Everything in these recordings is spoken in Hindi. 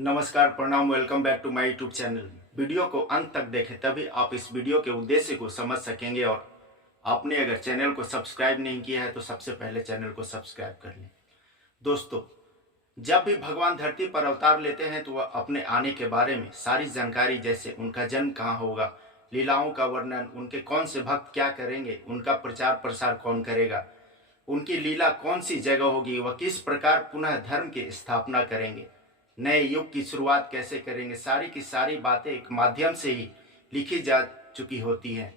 नमस्कार, प्रणाम, welcome back to my YouTube channel. Video को अंत तक देखें तभी आप इस वीडियो के उद्देश्य को समझ सकेंगे। और आपने अगर चैनल को सब्सक्राइब नहीं किया है तो सबसे पहले चैनल को सब्सक्राइब कर लें। दोस्तों, जब भी भगवान धरती पर अवतार लेते हैं तो वह अपने आने के बारे में सारी जानकारी, जैसे उनका जन्म कहाँ होगा, लीलाओं का वर्णन, उनके कौन से भक्त क्या करेंगे, उनका प्रचार प्रसार कौन करेगा, उनकी लीला कौन सी जगह होगी, वह किस प्रकार पुनः धर्म की स्थापना करेंगे, नए युग की शुरुआत कैसे करेंगे, सारी की सारी बातें एक माध्यम से ही लिखी जा चुकी होती हैं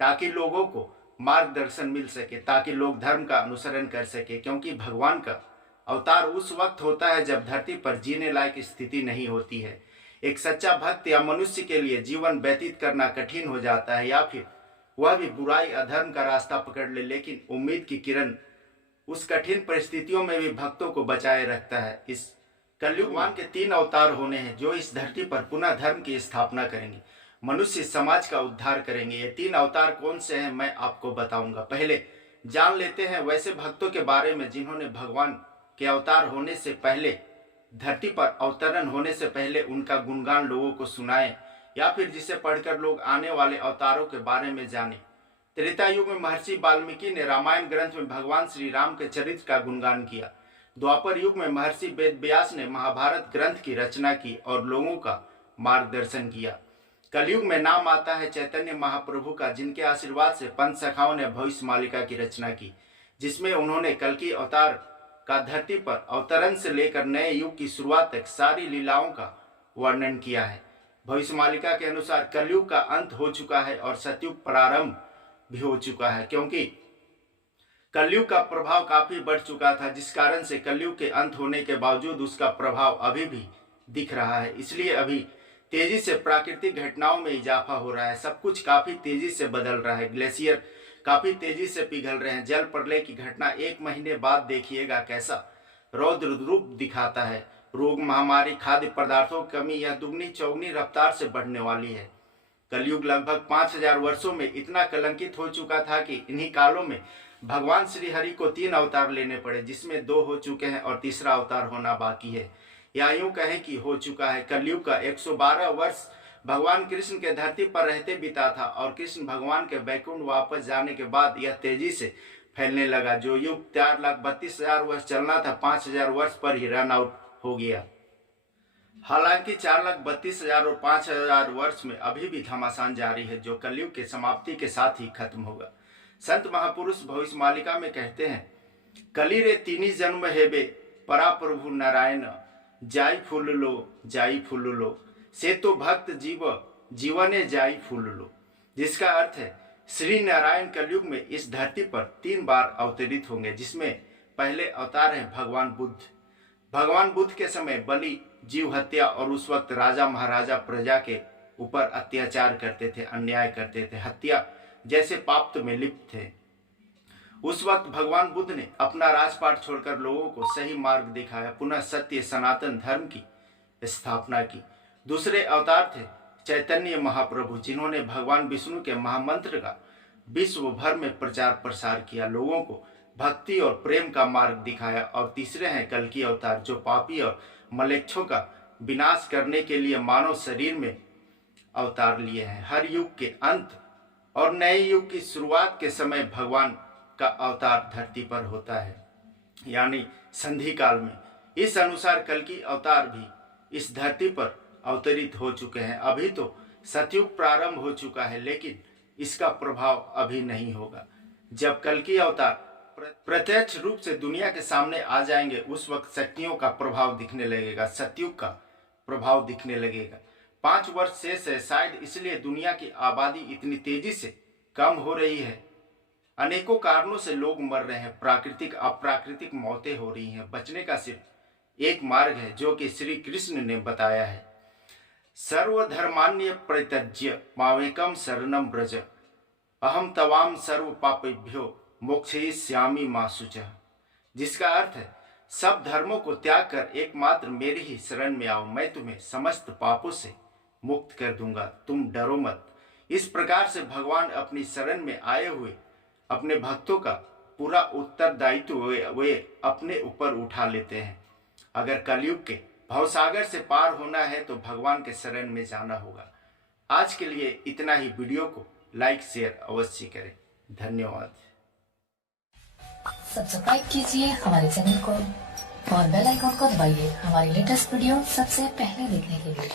ताकि लोगों को मार्गदर्शन मिल सके, ताकि लोग धर्म का अनुसरण कर सके। क्योंकि भगवान का अवतार उस वक्त होता है जब धरती पर जीने लायक स्थिति नहीं होती है। एक सच्चा भक्त या मनुष्य के लिए जीवन व्यतीत करना कठिन हो जाता है, या फिर वह भी बुराई अधर्म का रास्ता पकड़ ले, लेकिन उम्मीद की किरण उस कठिन परिस्थितियों में भी भक्तों को बचाए रखता है। इस कलयुग भगवान के 3 अवतार होने हैं जो इस धरती पर पुनः धर्म की स्थापना करेंगे, मनुष्य समाज का उद्धार करेंगे। ये 3 अवतार कौन से हैं मैं आपको बताऊंगा। पहले जान लेते हैं वैसे भक्तों के बारे में जिन्होंने भगवान के अवतार होने से पहले, धरती पर अवतरण होने से पहले उनका गुणगान लोगों को सुनाए, या फिर जिसे पढ़कर लोग आने वाले अवतारों के बारे में जाने। त्रेता युग में महर्षि वाल्मीकि ने रामायण ग्रंथ में भगवान श्री राम के चरित्र का गुणगान किया। द्वापर युग में महर्षि वेद व्यास ने महाभारत ग्रंथ की रचना की और लोगों का मार्गदर्शन किया। कलयुग में नाम आता है चैतन्य महाप्रभु का, जिनके आशीर्वाद से पंच सखाओं ने भविष्य मालिका की रचना की, जिसमें उन्होंने कल्कि अवतार का धरती पर अवतरण से लेकर नए युग की शुरुआत तक सारी लीलाओं का वर्णन किया है। भविष्य मालिका के अनुसार कलयुग का अंत हो चुका है और सतयुग प्रारंभ भी हो चुका है, क्योंकि कलयुग का प्रभाव काफी बढ़ चुका था, जिस कारण से कलयुग के अंत होने के बावजूद उसका प्रभाव अभी भी दिख रहा है। इसलिए अभी तेजी से प्राकृतिक घटनाओं में इजाफा हो रहा है। सब कुछ काफी तेजी से बदल रहा है। ग्लेशियर काफी तेजी से पिघल रहे हैं। जल प्रलय की घटना 1 महीने बाद देखिएगा कैसा रौद्र रूप दिखाता है। रोग, महामारी, खाद्य पदार्थों की कमी, यह दुगनी चौगनी रफ्तार से बढ़ने वाली है। कलयुग लगभग 5000 वर्षों में इतना कलंकित हो चुका था कि इन्हीं कालों में भगवान श्री हरि को 3 अवतार लेने पड़े, जिसमें 2 हो चुके हैं और तीसरा अवतार होना बाकी है, या यूं कहें कि हो चुका है। कलयुग का 112 वर्ष भगवान कृष्ण के धरती पर रहते बीता था, और कृष्ण भगवान के वैकुंठ वापस जाने के बाद यह तेजी से फैलने लगा। जो युग 4,32,000 वर्ष चलना था, 5000 वर्ष पर ही रन आउट हो गया। हालांकि 4,32,000 और 5000 वर्ष में अभी भी घमासान जारी है, जो कलयुग के समाप्ति के साथ ही खत्म होगा। संत महापुरुष भविष्य मालिका में कहते हैं, कली रे 3 जन्म हेबे परा प्रभु नारायण, जाई फूल लो से तो भक्त जीवने जाई फूल लो। जिसका अर्थ है श्री नारायण कलयुग में इस धरती पर 3 बार अवतरित होंगे, जिसमें पहले अवतार है भगवान बुद्ध। भगवान बुद्ध के समय बलि, जीव हत्या, और उस वक्त राजा महाराजा प्रजा के ऊपर अत्याचार करते थे, अन्याय करते थे, हत्या जैसे पाप में लिप्त थे। उस वक्त भगवान बुद्ध ने अपना राजपाट छोड़कर लोगों को सही मार्ग दिखाया, पुनः सत्य सनातन धर्म की स्थापना की। दूसरे अवतार थे चैतन्य महाप्रभु, जिन्होंने भगवान विष्णु के महामंत्र का विश्व भर में प्रचार प्रसार किया, लोगों को भक्ति और प्रेम का मार्ग दिखाया। और तीसरे हैं कल्कि अवतार, जो पापी और मलेच्छों का विनाश करने के लिए मानव शरीर में अवतार लिए हैं। हर युग के अंत और नए युग की शुरुआत के समय भगवान का अवतार धरती पर होता है, यानी संधि काल में। इस अनुसार कल्कि अवतार भी इस धरती पर अवतरित हो चुके हैं। अभी तो सतयुग प्रारंभ हो चुका है, लेकिन इसका प्रभाव अभी नहीं होगा। जब कल्कि अवतार प्रत्यक्ष रूप से दुनिया के सामने आ जाएंगे, उस वक्त शक्तियों का प्रभाव दिखने लगेगा, सतयुग का प्रभाव दिखने लगेगा। 5 वर्ष शेष है, शायद इसलिए दुनिया की आबादी इतनी तेजी से कम हो रही है। अनेकों कारणों से लोग मर रहे हैं, प्राकृतिक अप्राकृतिक मौतें हो रही हैं। बचने का सिर्फ एक मार्ग है, जो कि श्री कृष्ण ने बताया है, सर्वधर्मान्य परित्यज्य मामेकम शरणम ब्रज, अहम तवाम सर्व पापेभ्यो मोक्षयिष्यामि मा शुचः। जिसका अर्थ है, सब धर्मों को त्याग कर एकमात्र मेरी ही शरण में आओ, मैं तुम्हें समस्त पापों से मुक्त कर दूंगा, तुम डरो मत। इस प्रकार से भगवान अपनी शरण में आए हुए अपने भक्तों का पूरा उत्तरदायित्व वे अपने ऊपर उठा लेते हैं। अगर कलयुग के भवसागर से पार होना है तो भगवान के शरण में जाना होगा। आज के लिए इतना ही। वीडियो को लाइक शेयर अवश्य करें। धन्यवाद। सब्सक्राइब कीजिए हमारे चैनल को और बेल आइकन को दबाइए हमारी लेटेस्ट वीडियो सबसे पहले देखने के लिए।